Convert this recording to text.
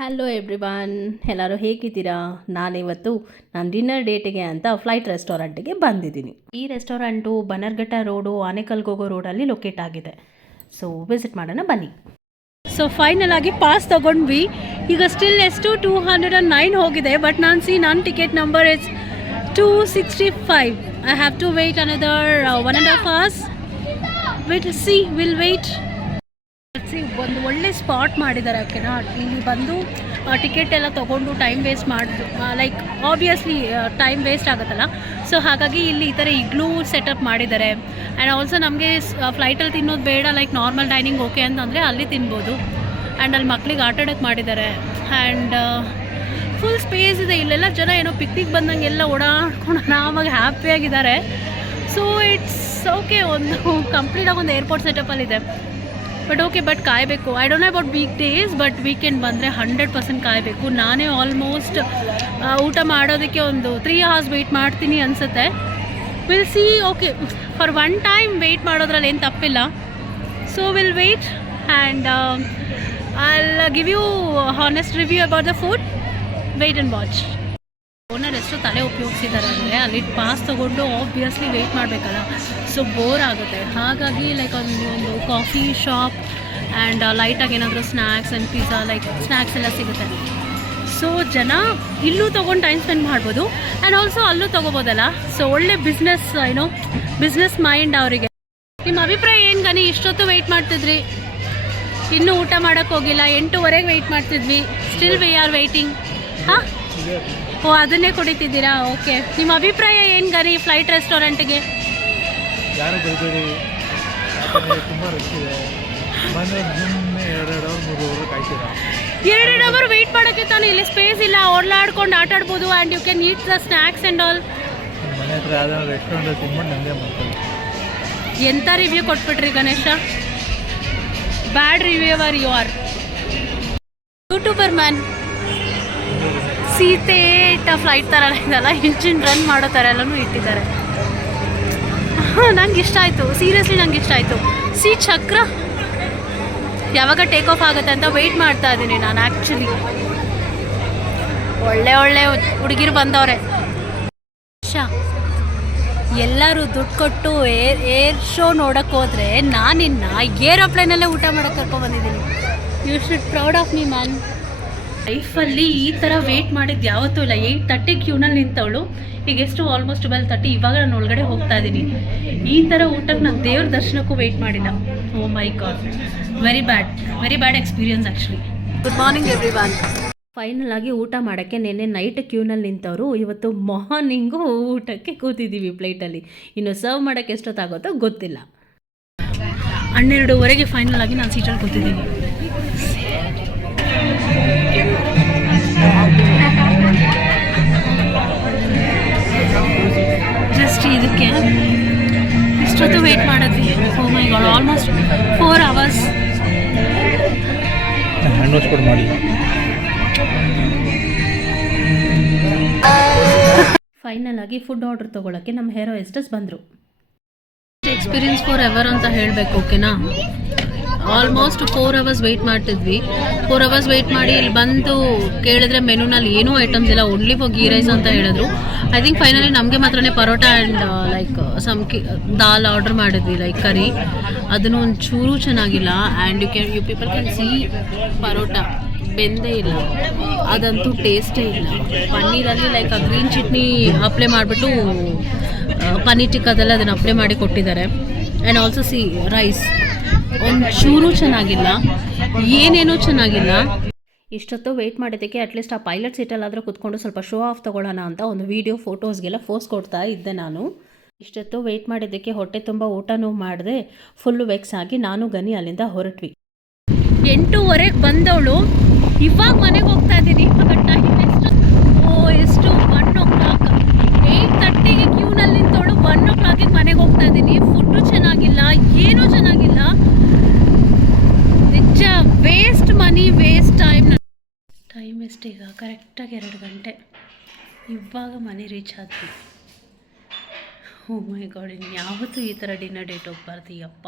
Hello everyone, ಎಲ್ಲರೂ ಹೇಗಿದ್ದೀರಾ? ನಾನಿವತ್ತು ನಾನು ಡಿನ್ನರ್ ಡೇಟಿಗೆ ಅಂತ ಫ್ಲೈಟ್ ರೆಸ್ಟೋರೆಂಟಿಗೆ ಬಂದಿದ್ದೀನಿ. ಈ ರೆಸ್ಟೋರೆಂಟು ಬನ್ನರ್ಘಟ್ಟ ರೋಡು, ಆನೇಕಲ್ಗೆ ಹೋಗೋ ರೋಡಲ್ಲಿ ಲೊಕೇಟ್ ಆಗಿದೆ. ಸೊ ವಿಸಿಟ್ ಮಾಡೋಣ ಬನ್ನಿ. ಸೊ ಫೈನಲ್ ಆಗಿ ಪಾಸ್ ತೊಗೊಂಡ್ವಿ. ಈಗ ಸ್ಟಿಲ್ ಎಷ್ಟು 209 ಹೋಗಿದೆ. ಬಟ್ ನನ್ನ ticket number is 265. I have to wait another 1.5 hours. Will wait. ಒಂದು ಒಳ್ಳೆ ಸ್ಪಾಟ್ ಮಾಡಿದ್ದಾರೆ. ಓಕೆನಾ, ಇಲ್ಲಿ ಬಂದು ಟಿಕೆಟ್ ಎಲ್ಲ ತೊಗೊಂಡು ಟೈಮ್ ವೇಸ್ಟ್ ಮಾಡಿದ್ರು, ಲೈಕ್ ಆಬ್ವಿಯಸ್ಲಿ ಟೈಮ್ ವೇಸ್ಟ್ ಆಗುತ್ತಲ್ಲ. ಸೊ ಹಾಗಾಗಿ ಇಲ್ಲಿ ಈ ಥರ ಇಗ್ಲೂ ಸೆಟಪ್ ಮಾಡಿದ್ದಾರೆ. ಆ್ಯಂಡ್ ಆಲ್ಸೋ ನಮಗೆ ಫ್ಲೈಟಲ್ಲಿ ತಿನ್ನೋದು ಬೇಡ, ಲೈಕ್ ನಾರ್ಮಲ್ ಡೈನಿಂಗ್ ಓಕೆ ಅಂತಂದರೆ ಅಲ್ಲಿ ತಿನ್ಬೋದು. ಆ್ಯಂಡ್ ಅಲ್ಲಿ ಮಕ್ಳಿಗೆ ಆಟ ಆಡೋಕ್ಕೆ ಮಾಡಿದ್ದಾರೆ. ಆ್ಯಂಡ್ ಫುಲ್ ಸ್ಪೇಸ್ ಇದೆ. ಇಲ್ಲೆಲ್ಲ ಜನ ಏನೋ ಪಿಕ್ನಿಕ್ ಬಂದಂಗೆ ಎಲ್ಲ ಓಡಾಡ್ಕೊಂಡು ಆರಾಮಾಗಿ ಹ್ಯಾಪಿಯಾಗಿದ್ದಾರೆ. So it's okay. ಒಂದು ಕಂಪ್ಲೀಟಾಗಿ ಒಂದು ಏರ್ಪೋರ್ಟ್ ಸೆಟಪಲ್ಲಿದೆ. ಬಟ್ ಕಾಯಬೇಕು. I don't know about week days, but weekend ಬಂದರೆ 100% ಕಾಯಬೇಕು. ನಾನೇ ಆಲ್ಮೋಸ್ಟ್ ಊಟ ಮಾಡೋದಕ್ಕೆ ಒಂದು 3 hours ವೆಯ್ಟ್ ಮಾಡ್ತೀನಿ ಅನಿಸುತ್ತೆ. Will see. Okay, for one time wait ಮಾಡೋದ್ರಲ್ಲಿ ಏನು ತಪ್ಪಿಲ್ಲ. So will wait and I give you honest review about the food. Wait and watch. Owner ಎಷ್ಟು ತಲೆ ಉಪಯೋಗಿಸಿದ್ದಾರೆ ಅಂದರೆ ಅಲ್ಲಿ ಪಾಸ್ ತೊಗೊಂಡು ಆಬ್ವಿಯಸ್ಲಿ ವೆಯ್ಟ್ ಮಾಡಬೇಕಲ್ಲ. ಸೊ ಬೋರ್ ಆಗುತ್ತೆ. ಹಾಗಾಗಿ ಲೈಕ್ ಒಂದು ಕಾಫಿ ಶಾಪ್ ಆ್ಯಂಡ್ ಲೈಟಾಗಿ ಏನಾದರೂ snacks and pizza, like snacks ಎಲ್ಲ ಸಿಗುತ್ತೆ. ಸೊ ಜನ ಇಲ್ಲೂ ತೊಗೊಂಡು ಟೈಮ್ ಸ್ಪೆಂಡ್ ಮಾಡ್ಬೋದು ಆ್ಯಂಡ್ ಆಲ್ಸೋ ಅಲ್ಲೂ ತೊಗೋಬೋದಲ್ಲ. ಸೊ ಒಳ್ಳೆ ಬಿಸ್ನೆಸ್ ಮೈಂಡ್ ಅವರಿಗೆ. ನಿಮ್ಮ ಅಭಿಪ್ರಾಯ ಏನು ಗನಿ? ಇಷ್ಟೊತ್ತು ವೆಯ್ಟ್ ಮಾಡ್ತಿದ್ರಿ, ಇನ್ನೂ ಊಟ ಮಾಡೋಕ್ಕೆ ಹೋಗಿಲ್ಲ. 8:15 ವೆಯ್ಟ್ ಮಾಡ್ತಿದ್ವಿ. Still we are waiting. ಹಾಂ, ಓ ಅದನ್ನೇ ಕುಡಿತಿದ್ದೀರಾ? ಓಕೆ. ನಿಮ್ಮ ಅಭಿಪ್ರಾಯ ಏನು ಗನಿ ಫ್ಲೈಟ್ ರೆಸ್ಟೋರೆಂಟಿಗೆ? ಎರಡು ಅವರ್ ವೆಯ್ಟ್ ಮಾಡೋಕ್ಕೆ ತಾನು. ಇಲ್ಲಿ ಸ್ಪೇಸ್ ಇಲ್ಲ, ಓಡಾಡ್ಕೊಂಡು ಆಟ ಆಡ್ಬೋದು. And you can eat the snacks and all. ಎಂಥ ರಿವ್ಯೂ ಕೊಟ್ಬಿಟ್ರಿ Ganesha? Bad reviewer you are. YouTuber man. ಸೀತೆ ಫ್ಲೈಟ್ ಥರ ಇದೆಲ್ಲ ಇಂಜಿನ್ ರನ್ ಮಾಡೋ ಥರ ಎಲ್ಲನೂ ಇಟ್ಟಿದ್ದಾರೆ. ನಂಗೆ ಇಷ್ಟ ಆಯಿತು, ಸೀರಿಯಸ್ಲಿ ನಂಗೆ ಇಷ್ಟ ಆಯಿತು. ಚಕ್ರ ಯಾವಾಗ ಟೇಕ್ ಆಫ್ ಆಗುತ್ತೆ ಅಂತ ವೆಯ್ಟ್ ಮಾಡ್ತಾ ಇದ್ದೀನಿ ನಾನು. ಆ್ಯಕ್ಚುಲಿ ಒಳ್ಳೆ ಹುಡುಗಿರು ಬಂದವ್ರೆ. ಎಲ್ಲರೂ ದುಡ್ಡು ಕೊಟ್ಟು ಏರ್ ಶೋ ನೋಡೋಕ್ಕೆ ಹೋದರೆ ನಾನಿನ್ನ ಏರೋಪ್ಲೇನಲ್ಲೇ ಊಟ ಮಾಡೋಕ್ಕೆ ಕರ್ಕೊಂಡ್ಬಂದಿದ್ದೀನಿ. You should proud of me man. ಲೈಫಲ್ಲಿ ಈ ಥರ ವೆಯ್ಟ್ ಮಾಡಿದ್ದು ಯಾವತ್ತೂ ಇಲ್ಲ. 8:30 ಕ್ಯೂನಲ್ಲಿ ನಿಂತವಳು. ಈಗ ಎಷ್ಟು ಆಲ್ಮೋಸ್ಟ್ 12:30. ಇವಾಗ ನಾನು ಒಳಗಡೆ ಹೋಗ್ತಾ ಇದ್ದೀನಿ. ಈ ಥರ ಊಟಕ್ಕೆ ನಾನು ದೇವ್ರ ದರ್ಶನಕ್ಕೂ ವೆಯ್ಟ್ ಮಾಡಿಲ್ಲ. Oh my God, very bad experience actually. Good morning everyone. Final ಆಗಿ ಊಟ ಮಾಡೋಕ್ಕೆ ನೆನ್ನೆ ನೈಟ್ ಕ್ಯೂನಲ್ಲಿ ನಿಂತವರು ಇವತ್ತು ಮಾರ್ನಿಂಗು ಊಟಕ್ಕೆ ಕೂತಿದ್ದೀವಿ ಪ್ಲೇಟಲ್ಲಿ. ಇನ್ನು ಸರ್ವ್ ಮಾಡೋಕ್ಕೆ ಎಷ್ಟೊತ್ತಾಗುತ್ತೋ ಗೊತ್ತಿಲ್ಲ. 12:30 ಫೈನಲ್ ಆಗಿ ನಾನು ಸೀಟಲ್ಲಿ ಕೂತಿದ್ದೀನಿ. ಜಸ್ಟ್ ಇದಕ್ಕೆ ಇಷ್ಟೊತ್ತು ವೆಯ್ಟ್ ಮಾಡಿದ್ವಿ. ಓ my god, almost 4 hours. Final ಆಗಿ ಫುಡ್ ಆರ್ಡರ್ ತೊಗೊಳಕ್ಕೆ ನಮ್ಮ ಹೇರೋ ಎಸ್ಟಸ್ ಬಂದರು. ಎಕ್ಸ್ಪೀರಿಯನ್ಸ್ ಫಾರ್ ಎವರ್ ಅಂತ ಹೇಳಬೇಕು. ಓಕೆನಾ, ಆಲ್ಮೋಸ್ಟ್ 4 hours ವೆಯ್ಟ್ ಮಾಡ್ತಿದ್ವಿ. 4 hours ವೆಯ್ಟ್ ಮಾಡಿ ಇಲ್ಲಿ ಬಂದು ಕೇಳಿದ್ರೆ ಮೆನುನಲ್ಲಿ ಏನೂ ಐಟಮ್ಸ್ ಇಲ್ಲ, ಓನ್ಲಿ ಫಾರ್ ಗೀ ರೈಸ್ ಅಂತ ಹೇಳಿದ್ರು. ಐ ಥಿಂಕ್ ಫೈನಲಿ ನಮಗೆ ಮಾತ್ರನೇ paratha and like dal order ಮಾಡಿದ್ವಿ, ಲೈಕ್ ಕರಿ. ಅದನ್ನು ಒಂಚೂರು ಚೆನ್ನಾಗಿಲ್ಲ. And you people can see paratha ಬೆಂದೇ ಇಲ್ಲ, ಅದಂತೂ ಟೇಸ್ಟೇ ಇಲ್ಲ. ಪನ್ನೀರಲ್ಲಿ ಲೈಕ್ ಆ ಗ್ರೀನ್ ಚಟ್ನಿ ಅಪ್ಲೈ ಮಾಡಿಬಿಟ್ಟು ಪನ್ನೀರ್ ಟಿಕ್ಕದೆಲ್ಲ ಅದನ್ನು ಅಪ್ಲೈ ಮಾಡಿ ಕೊಟ್ಟಿದ್ದಾರೆ. ಆ್ಯಂಡ್ ಆಲ್ಸೋ ಸಿ ರೈಸ್ ಒಂಚೂರು ಚೆನ್ನಾಗಿಲ್ಲ, ಏನೇನೂ ಚೆನ್ನಾಗಿಲ್ಲ. ಇಷ್ಟೊತ್ತು ವೆಯ್ಟ್ ಮಾಡಿದ್ದಕ್ಕೆ ಅಟ್ಲೀಸ್ಟ್ ಆ ಪೈಲಟ್ ಸೀಟಲ್ಲಾದರೂ ಕೂತ್ಕೊಂಡು ಸ್ವಲ್ಪ ಶೋ ಆಫ್ ತೊಗೊಳ್ಳೋಣ ಅಂತ ಒಂದು ವೀಡಿಯೋ ಫೋಟೋಸ್ಗೆಲ್ಲ ಫೋಸ್ ಕೊಡ್ತಾ ಇದ್ದೆ ನಾನು. ಇಷ್ಟೊತ್ತು ವೆಯ್ಟ್ ಮಾಡಿದ್ದಕ್ಕೆ ಹೊಟ್ಟೆ ತುಂಬ ಊಟನೂ ಮಾಡಿದೆ. ಫುಲ್ಲು ವೆಕ್ಸ್ ಆಗಿ ನಾನು ಗನಿ ಅಲ್ಲಿಂದ ಹೊರಟ್ವಿ. 8:30 ಬಂದವಳು, ಇವಾಗ ಮನೆಗೆ ಹೋಗ್ತಾ ಇದ್ದೀನಿ. ಇವಾಗ ಟೈಮ್ ಎಷ್ಟು 1 o'clock. 8:30ಗೆ ಕ್ಯೂನಲ್ಲಿ ನಿಂತವಳು 1 o'clockಗೆ ಮನೆಗೆ ಹೋಗ್ತಾ ಇದ್ದೀನಿ. ಫುಡ್ಡು ಚೆನ್ನಾಗಿಲ್ಲ, ಏನೂ ಚೆನ್ನಾಗಿಲ್ಲ. ನಿಜ ವೇಸ್ಟ್ ಮನಿ, ವೇಸ್ಟ್ ಟೈಮ್ ಎಷ್ಟೀಗ? ಕರೆಕ್ಟಾಗಿ 2 ಗಂಟೆ. ಇವಾಗ ಮನೆ ರೀಚ್ ಆದ್ವಿ. ಓ ಮೈ ಗಾಡ್, ಇನ್ಯಾವತ್ತೂ ಈ ಥರ ಡಿನ್ನರ್ ಡೇಟ್ ಹೋಗ್ಬಾರ್ದು. ಯಪ್ಪ.